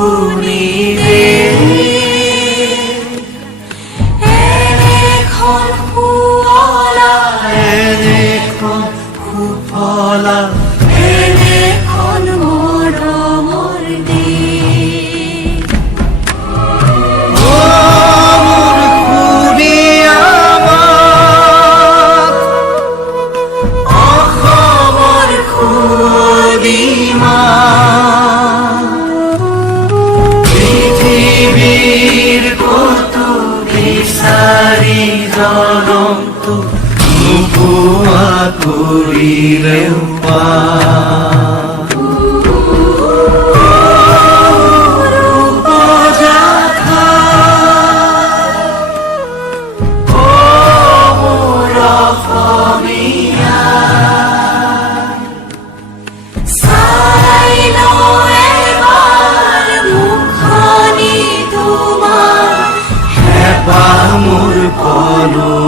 শুনিলে এনেখন শুৱলা এনেখন সুফলা এনেখন মৰমৰ দিন মোৰ খুৰীয়া মাত অসমৰ খুৰী পৃথিৱীৰ কতো বিচাৰি জনমটো নোপোৱা কৰিলেও মোৰ পলো